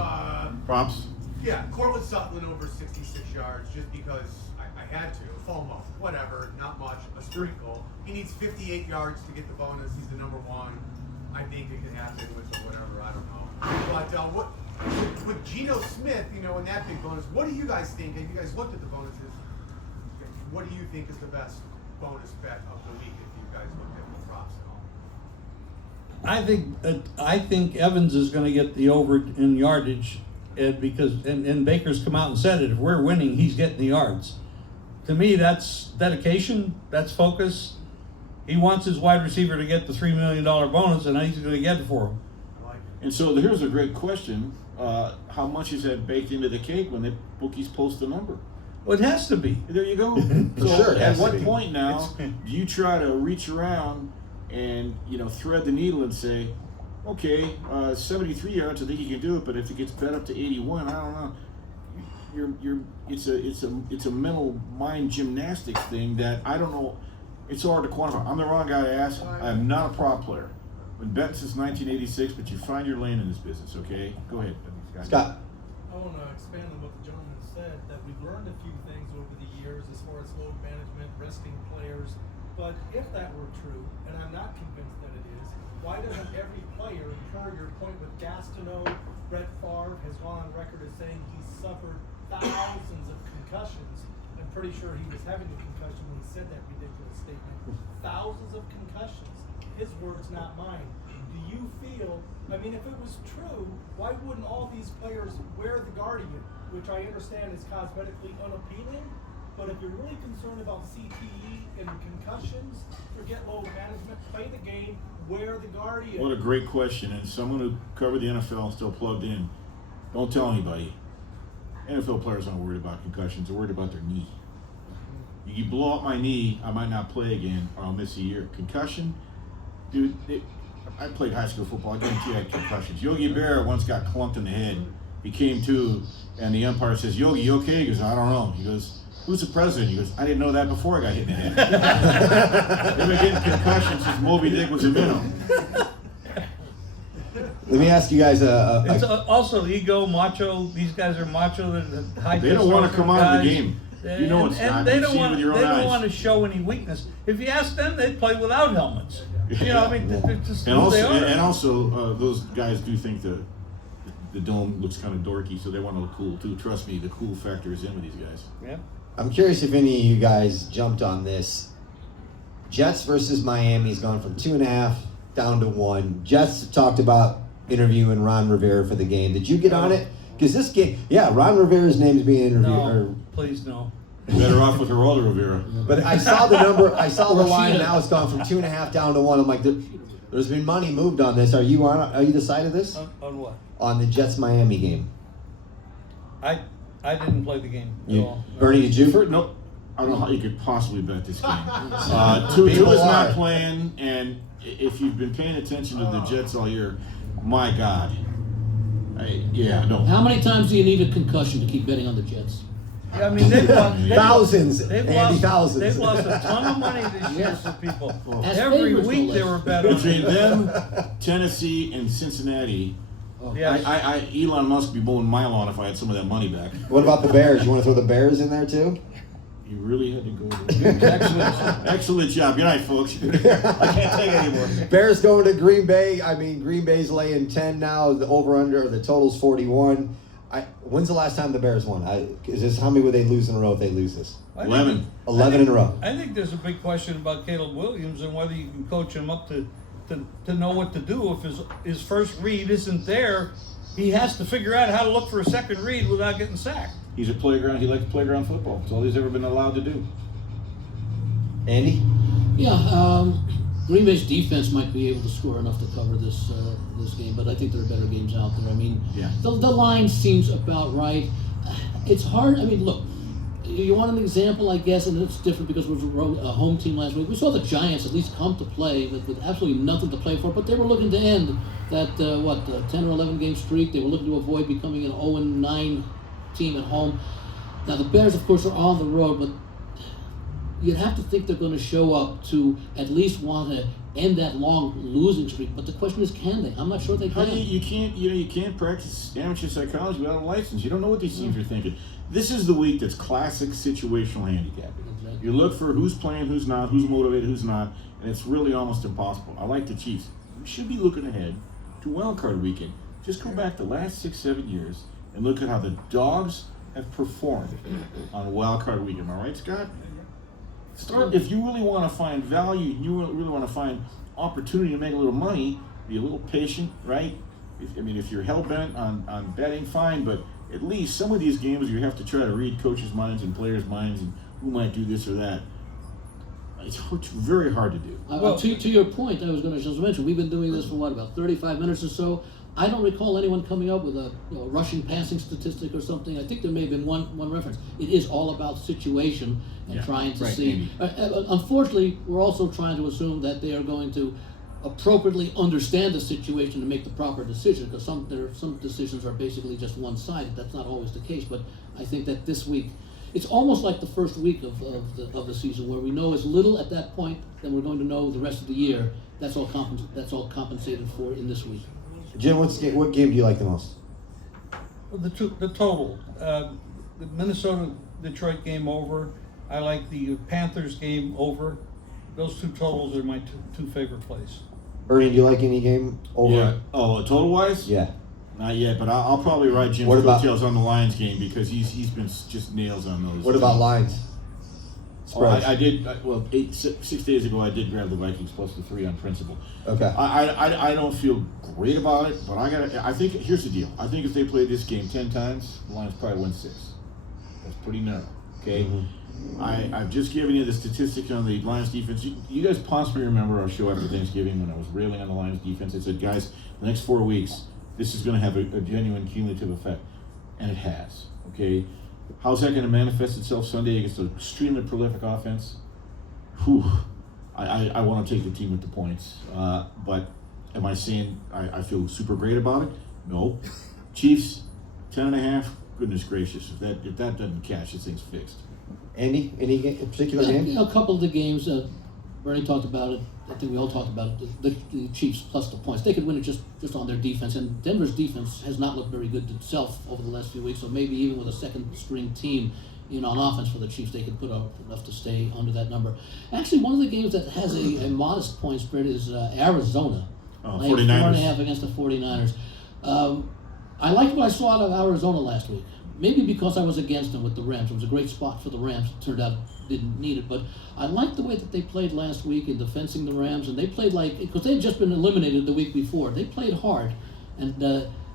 Props? Yeah, Cortland Sutherland over 66 yards, just because I had to. FOMO, whatever, not much, a sprinkle. He needs 58 yards to get the bonus. He's the number 1. I think it can happen with the whatever, I don't know. But with Geno Smith, you know, in that big bonus, what do you guys think? Have you guys looked at the bonuses? What do you think is the best bonus bet of the week if you guys looked at the props at all? I think Evans is going to get the over in yardage, because Baker's come out and said it. If we're winning, he's getting the yards. To me, that's dedication. That's focus. He wants his wide receiver to get the $3 million bonus, and he's going to get it for him. I like it. And so here's a great question. How much is that baked into the cake when the bookies post the number? Well, it has to be. There you go. For So sure, it at has to what be. point now do you try to reach around and thread the needle and say, okay, 73 yards, I think you can do it, but if it gets bet up to 81, I don't know. It's a mental mind gymnastics thing that I don't know. It's hard to quantify. I'm the wrong guy to ask. I'm not a prop player. Been betting since 1986, but you find your lane in this business, okay? Go ahead, Scott. I want to expand on what the gentleman said, that we've learned a few things over the years as far as load management, resting players. But if that were true, and I'm not convinced that it is, why doesn't every player, per your point with Gastineau, Brett Favre has gone on record as saying he's suffered thousands of concussions. I'm pretty sure he was having a concussion when he said that ridiculous statement. Thousands of concussions. His words, not mine. Do you feel, I mean, if it was true, why wouldn't all these players wear the Guardian, which I understand is cosmetically unappealing, but if you're really concerned about CTE and concussions, forget load management, play the game, wear the Guardian. What a great question. And someone who covered the NFL still plugged in. Don't tell anybody. NFL players aren't worried about concussions. They're worried about their knee. You blow up my knee, I might not play again, or I'll miss a year. Concussion, dude, I played high school football. I guarantee I had concussions. Yogi Berra once got clunked in the head. He came to, and the umpire says, "Yogi, you okay?" He goes, "I don't know." He goes, "Who's the president?" He goes, "I didn't know that before I got hit in the head." They've been getting concussions since Moby Dick was a minnow. Let me ask you guys It's also ego, macho. These guys are macho. They're high. They don't want to come out of the guys. game. You know it's not. And they You've don't seen it want. with your They own don't eyes. want to show any weakness. If you ask them, they'd play without helmets. You know, I mean, they're just And who also, they are. and also, those guys do think the dome looks kind of dorky, so they want to look cool too. Trust me, the cool factor is in with these guys. Yeah. I'm curious if any of you guys jumped on this. Jets versus Miami's gone from 2.5 down to 1. Jets talked about interviewing Ron Rivera for the game. Did you get on it? Because this game, yeah, Ron Rivera's name is being interviewed. No, please no. Better off with Geraldo Rivera. But I saw the number. I saw the line. Now it's gone from 2.5 down to 1. I'm like, There's been money moved on this. Are you the side of this? On what? On the Jets-Miami game. I didn't play the game at all. Bernie, did you? Nope. I don't know how you could possibly bet this game. Two People is not are. playing, and if you've been paying attention to the Jets all year, my God. No. How many times do you need a concussion to keep betting on the Jets? Yeah, I mean, Thousands, They've Andy, lost, thousands. They've lost a ton of money this year for people. As Every favorites, week no they less. were betting on Between it. them, Tennessee, and Cincinnati, Yes. Elon Musk would be mowing my lawn if I had some of that money back. What about the Bears? You want to throw the Bears in there too? You really had to go there. Excellent job. Good night, folks. I can't take it anymore. Bears going to Green Bay. I mean, Green Bay's laying 10 now. The over/under, the total's 41. When's the last time the Bears won? How many would they lose in a row if they lose this? 11. 11 in a row. I think there's a big question about Caleb Williams and whether you can coach him up to know what to do. If his first read isn't there, he has to figure out how to look for a second read without getting sacked. He likes playground football. That's all he's ever been allowed to do. Andy? Yeah, Green Bay's defense might be able to score enough to cover this game, but I think there are better games out there. I mean, the line seems about right. It's hard. I mean, look, you want an example, I guess, and it's different because we were a home team last week. We saw the Giants at least come to play with absolutely nothing to play for, but they were looking to end that 10 or 11 game streak. They were looking to avoid becoming an 0-9 team at home. Now the Bears, of course, are on the road, but you'd have to think they're going to show up to at least want to end that long losing streak. But the question is, can they? I'm not sure they can. You can't practice amateur psychology without a license. You don't know what these teams are thinking. This is the week that's classic situational handicapping. Exactly. You look for who's playing, who's not, who's motivated, who's not, and it's really almost impossible. I like the Chiefs. We should be looking ahead to Wild Card Weekend. Just go back the last 6-7 years and look at how the Dogs have performed on Wild Card Weekend. Am I right, Scott? If you really want to find value, you really want to find opportunity to make a little money, be a little patient, right? If you're hell-bent on betting, fine, but at least some of these games you have to try to read coaches' minds and players' minds and who might do this or that. It's very hard to do. To your point, I was going to just mention, we've been doing this for about 35 minutes or so. I don't recall anyone coming up with a rushing passing statistic or something. I think there may have been one reference. It is all about situation and trying to see. Unfortunately, we're also trying to assume that they are going to appropriately understand the situation to make the proper decision, because some decisions are basically just one-sided. That's not always the case, but I think that this week, it's almost like the first week of the season, where we know as little at that point than we're going to know the rest of the year. That's all compensated for in this week. Jim, what game do you like the most? The total. The Minnesota-Detroit game over. I like the Panthers game over. Those two totals are my two favorite plays. Bernie, do you like any game over? Yeah. Oh, total-wise? Yeah. Not yet, but I'll probably ride Jim's coattails on the Lions game because he's been just nails on those. What about lines? Spreads. I did. 6 days ago, I did grab the Vikings plus the 3 on principle. Okay. I don't feel great about it, but I think here's the deal. I think if they play this game 10 times, the Lions probably win 6. That's pretty narrow. Okay. Mm-hmm. I've just given you the statistic on the Lions defense. You guys possibly remember our show after Thanksgiving when I was railing on the Lions defense. I said, guys, the next 4 weeks, this is going to have a genuine cumulative effect, and it has. Okay. How's that going to manifest itself Sunday against an extremely prolific offense? Whew. I want to take the team with the points. But am I saying I feel super great about it? No. Chiefs, 10.5. Goodness gracious. If that doesn't catch, this thing's fixed. Andy, any particular game? A couple of the games, Bernie talked about it. I think we all talked about it. The Chiefs plus the points. They could win it just on their defense. And Denver's defense has not looked very good itself over the last few weeks. So maybe even with a second-string team on offense for the Chiefs, they could put up enough to stay under that number. Actually, one of the games that has a modest point spread is Arizona. 49ers. 4.5 against the 49ers. I liked what I saw out of Arizona last week. Maybe because I was against them with the Rams. It was a great spot for the Rams. It turned out didn't need it. But I liked the way that they played last week in defensing the Rams. And they played because they had just been eliminated the week before. They played hard. And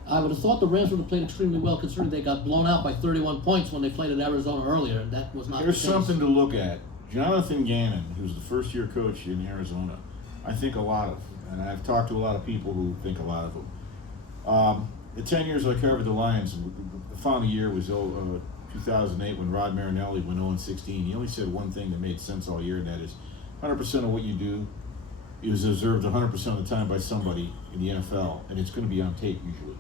I would have thought the Rams would have played extremely well, considering they got blown out by 31 points when they played at Arizona earlier. And that was not There's the case. something to look at. Jonathan Gannon, who's the first-year coach in Arizona, I think a lot of and I've talked to a lot of people who think a lot of them. The 10 years I covered the Lions, the final year was 2008 when Rod Marinelli went 0-16. He only said one thing that made sense all year, and that is 100% of what you do is observed 100% of the time by somebody in the NFL, and it's going to be on tape usually.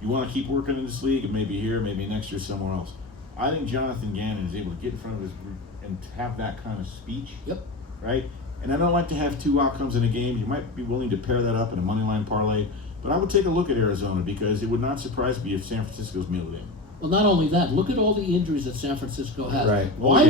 You want to keep working in this league, and maybe here, maybe next year somewhere else. I think Jonathan Gannon is able to get in front of his group and have that kind of speech. Yep. Right? And I don't like to have two outcomes in a game. You might be willing to pair that up in a money line parlay, but I would take a look at Arizona because it would not surprise me if San Francisco's milled in. Well, not only that, look at all the injuries that San Francisco has. Right. Why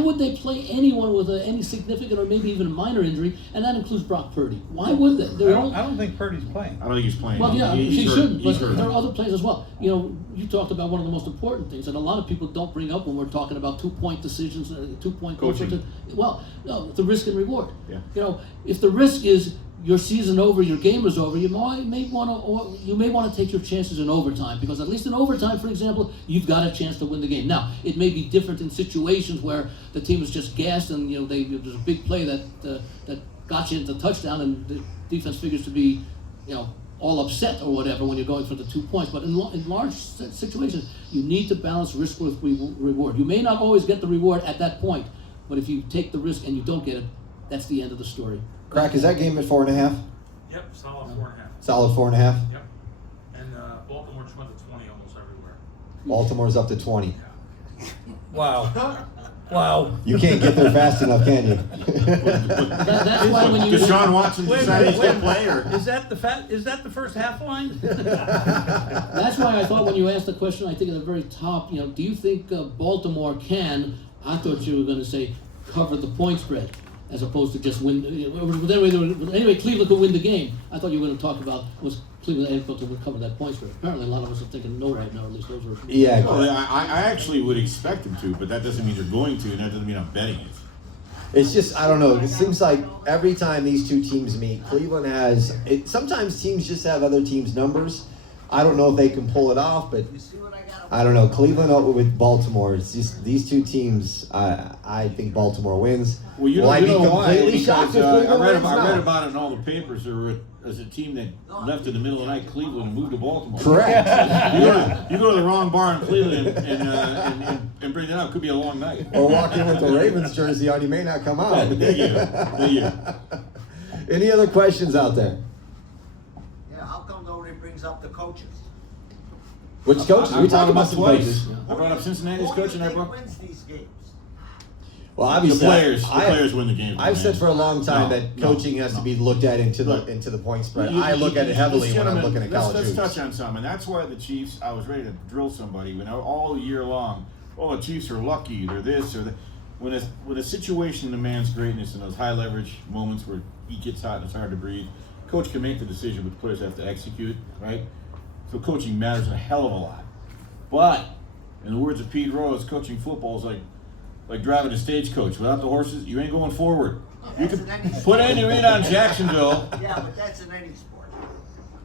would they play anyone with any significant or maybe even a minor injury, and that includes Brock Purdy? Why would they? I don't think Purdy's playing. I don't think he's playing. Well, yeah, He's he hurt. shouldn't, but He's hurt. there are other plays as well. You know, you talked about one of the most important things that a lot of people don't bring up when we're talking about 2-point decisions, 2-point Coaching. Well, no, the risk and reward. Yeah. You know, if the risk is your season over, your game is over, you may want to take your chances in overtime, because at least in overtime, for example, you've got a chance to win the game. Now, it may be different in situations where the team is just gassed and there's a big play that got you into touchdown and the defense figures to be all upset or whatever when you're going for the 2 points. But in large situations, you need to balance risk with reward. You may not always get the reward at that point, but if you take the risk and you don't get it, that's the end of the story. Crack, is that game at 4.5? Yep, solid 4.5. Solid 4.5? Yep. And Baltimore just went to 20 almost everywhere. Baltimore's up to 20. Wow. Wow. You can't get there fast enough, can you? That's why when you Deshaun Watson decided he's going to play, or Is that the first half line? That's why I thought when you asked the question, I think at the very top, do you think Baltimore can? I thought you were going to say cover the point spread, as opposed to just win. Anyway, Cleveland could win the game. I thought you were going to talk about was Cleveland able to recover that point spread. Apparently, a lot of us are thinking no right now. At least those are. Yeah. well, I actually would expect them to, but that doesn't mean they're going to, and that doesn't mean I'm betting it. It's just, I don't know. It seems like every time these two teams meet, Cleveland has. Sometimes teams just have other teams' numbers. I don't know if they can pull it off, but You see what I got? I don't know. Cleveland with Baltimore. It's just these two teams. I think Baltimore wins. Well, you Will I know be why? completely shocked Because if Cleveland I read wins? about No. it in all the papers. There was a team that left in the middle of the night Cleveland and moved to Baltimore. Correct. You go to the wrong bar in Cleveland and bring it out. It could be a long night. Or walk in with the Ravens jersey on, you may not come out. There you go. Any other questions out there? Yeah, how come nobody brings up the coaches? Which coaches? I We brought talked them about up some twice. coaches. I brought up Cincinnati's Who do you coach, and I think brought wins these games? Well, the obviously, players. The players win the game. I've said for a long time No, that no, coaching has to be looked at into the point spread. I look at it heavily when I'm looking at college Let's hoops. touch on some, and that's why the Chiefs. I was ready to drill somebody all year long. Oh, the Chiefs are lucky. They're this or that. When a situation demands greatness in those high leverage moments where heat gets hot and it's hard to breathe, coach can make the decision, but the players have to execute. Right. So coaching matters a hell of a lot. But in the words of Pete Rose, coaching football is like driving a stagecoach. Without the horses, you ain't going forward. You That's can in any put sport. any rain on Jacksonville. Yeah, but that's in any sport.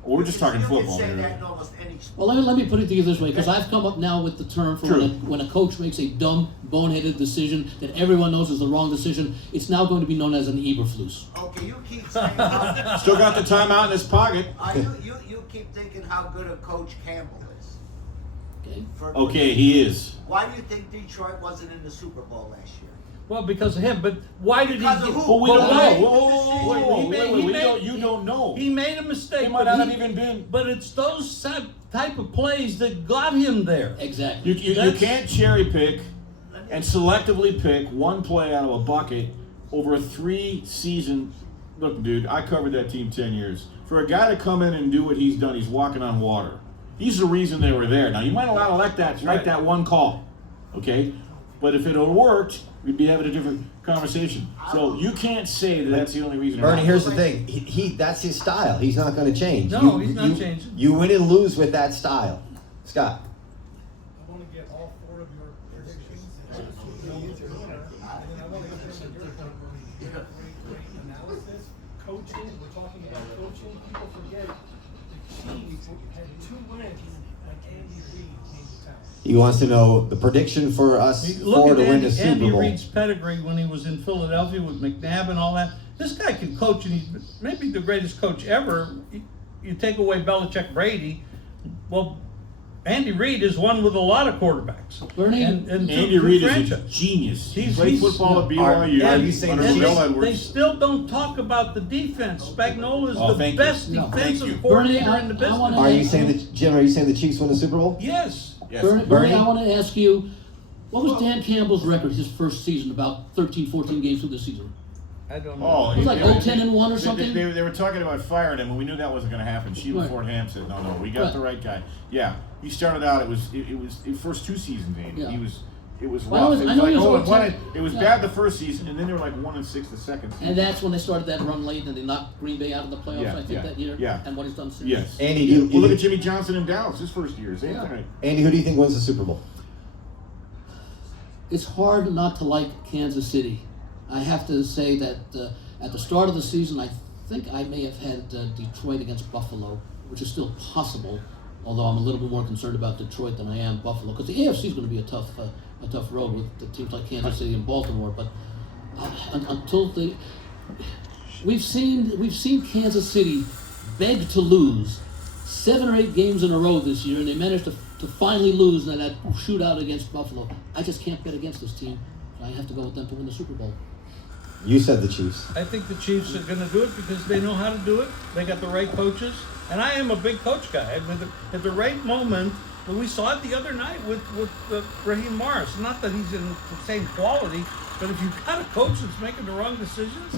Well, we're just talking football You can say here. that in almost any sport. Well, let me put it to you this way, because I've come up now with the term for True. when a coach makes a dumb, boneheaded decision that everyone knows is the wrong decision. It's now going to be known as an Eberflus. Okay, you keep saying how, Still got the timeout in his pocket. you keep thinking how good a coach Campbell is. Okay. Okay, he is. Why do you think Detroit wasn't in the Super Bowl last year? Well, because of him. But why did he? Because of who? But we But don't why- know. Whoa, He made- wait, he made- you don't know. He made a mistake. He might but not have even been. But it's those type of plays that got him there. Exactly. You That's- can't cherry pick and selectively pick one play out of a bucket over a 3-season. Look, dude, I covered that team 10 years. For a guy to come in and do what he's done, he's walking on water. He's the reason they were there. Now, you might not like that one call, okay? But if it had worked, we'd be having a different conversation. So you can't say that that's the only reason. Bernie, here's the thing. He that's his style. He's not going to change. No, he's not changing. You win and lose with that style. Scott. I want to get all four of your predictions. And then I want to get them at your great analysis. Coaching, we're talking about coaching. People forget the Chiefs had 2 wins when Andy Reid came to town. He wants to know the prediction for us Look four at to win the Andy Super Bowl. Reid's pedigree when he was in Philadelphia with McNabb and all that. This guy can coach, and he's maybe the greatest coach ever. You take away Belichick, Brady. Well, Andy Reid is one with a lot of quarterbacks. Bernie? And Andy Reid is a genius. He played football at BYU. Are you saying under that Bill They Edwards. still don't talk about the defense. Spagnuolo is Oh, the thank you. best No. Thank you. defensive Bernie, coordinator in the I business. wanna- Are you saying that, Jim? Are you saying the Chiefs win the Super Bowl? Yes. Yes. Bernie, I want to ask you, what was Dan Campbell's record his first season, about 13, 14 games through the season? I don't know. Oh, It was like they- 0-10-1 or something? They were talking about firing him, and we knew that wasn't going to happen. Sheila Right. Ford-Ham said, "No, we got Right. the right guy." Yeah, he started out. It was the first 2 seasons, Andy. Yeah. It was Well, I rough. know It was he like, was oh, 0-10. it was Yeah. bad the first season, and then they were like 1-6 the second season. And that's when they started that run late, and they knocked Green Bay out of the playoffs, Yeah, I think, yeah, that year. yeah. And what he's done since. Yes. Andy, do you Well, look think- at Jimmy Johnson in Dallas. His first year, same Yeah. thing. Andy, who do you think wins the Super Bowl? It's hard not to like Kansas City. I have to say that at the start of the season, I think I may have had Detroit against Buffalo, which is still possible, although I'm a little bit more concerned about Detroit than I am Buffalo, because the AFC is going to be a tough road with the teams like Kansas City and Baltimore. But we've seen Kansas City beg to lose 7 or 8 games in a row this year, and they managed to finally lose in that shootout against Buffalo. I just can't bet against this team. I have to go with them to win the Super Bowl. You said the Chiefs. I think the Chiefs are going to do it because they know how to do it. They got the right coaches, and I am a big coach guy. At the right moment, and we saw it the other night with Raheem Morris. Not that he's in the same quality, but if you've got a coach that's making the wrong decisions,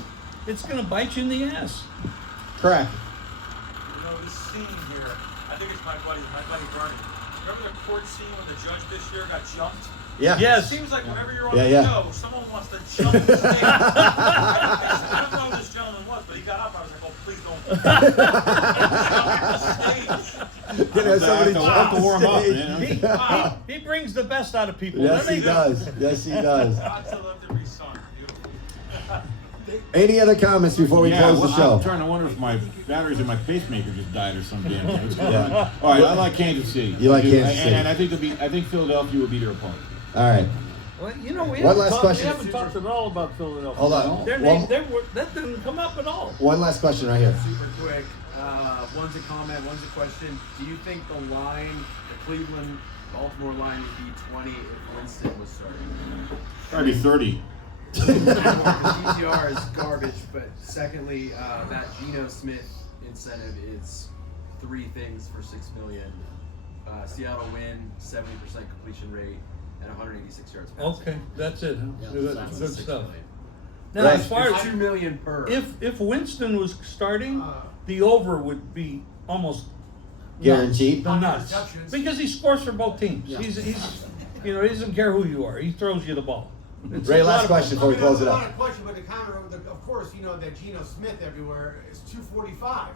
it's going to bite you in the ass. Correct. You know, this scene here, I think it's my buddy Bernie. Remember the court scene when the judge this year got jumped? Yeah. It Yes. seems like whenever you're on Yeah, the yeah. show, someone wants to jump the stage. I don't know who this gentleman was, but he got up. I was like, oh, please don't. Jump the stage. You know, somebody I'll have to warm up, stage. man. He brings the best out of people. Yes, doesn't he does. Yes, he does. God to love every son. Any other comments before we close the I'm show? trying to wonder if my batteries in my pacemaker just died or some damn thing. What's going Yeah. on? All right, I like Kansas City. You like I do. Kansas City. And I think Philadelphia will be their opponent. All right. Well, you know, we One haven't last talked, question. We haven't talked at all about Philadelphia. Hold on. Their name, that didn't come up at all. One last question right here. Super quick. One's a comment, one's a question. Do you think the line, the Cleveland Baltimore line, would be 20 if Winston was starting? Probably 30. DTR is garbage, but secondly, that Geno Smith incentive is 3 things for $6 million. Seattle win, 70% completion rate, and 186 yards passing. Okay, that's it. Huh? Yeah, Good, That's good $6 stuff. million. Now, Right. as far It's as $2 million per. if Winston was starting, the over would be almost Guaranteed? nuts because he scores for both teams. Yeah. He's he doesn't care who you are. He throws you the ball. It's Ray, a lot last of question fun. before we close it Not up. a question, but the comment, of course, you know that Geno Smith everywhere is 245.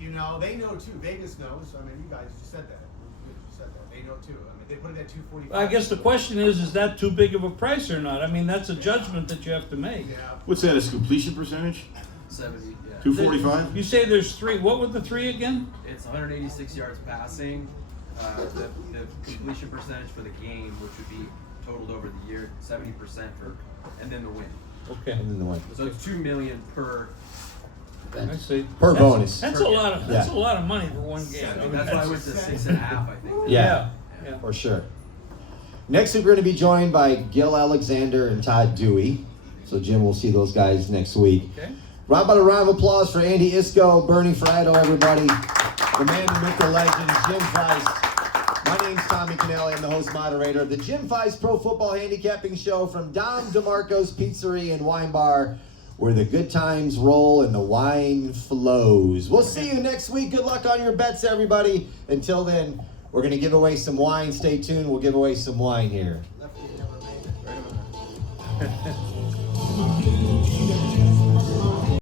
You know, they know too. Vegas knows. I mean, you guys just said that. You just said that. They know too. I mean, they put it at 245. I guess the question is that too big of a price or not? I mean, that's a judgment that you have to make. Yeah. What's that, his completion percentage? 70, yeah. 245? You say there's 3. What were the 3 again? It's 186 yards passing. The completion percentage for the game, which would be totaled over the year, 70% for, and then the win. Okay. And then the one. So it's $2 million per. I see. Per That's- bonus. That's a lot of Yeah. money for one game. I mean, That's why I went to 6.5, I think. Yeah. Yeah. For sure. Next week we're going to be joined by Gil Alexander and Todd Dewey. So Jim, we'll see those guys next week. Okay. Round about a round of applause for Andy Iskoe, Bernie Fratto, everybody. The man, the myth, the legend, Jim Feist. My name's Tommy Canale. I'm the host moderator of the Jim Feist Pro Football Handicapping Show from Dom DeMarco's Pizzeria and Wine Bar, where the good times roll and the wine flows. We'll see you next week. Good luck on your bets, everybody. Until then, we're going to give away some wine. Stay tuned. We'll give away some wine here.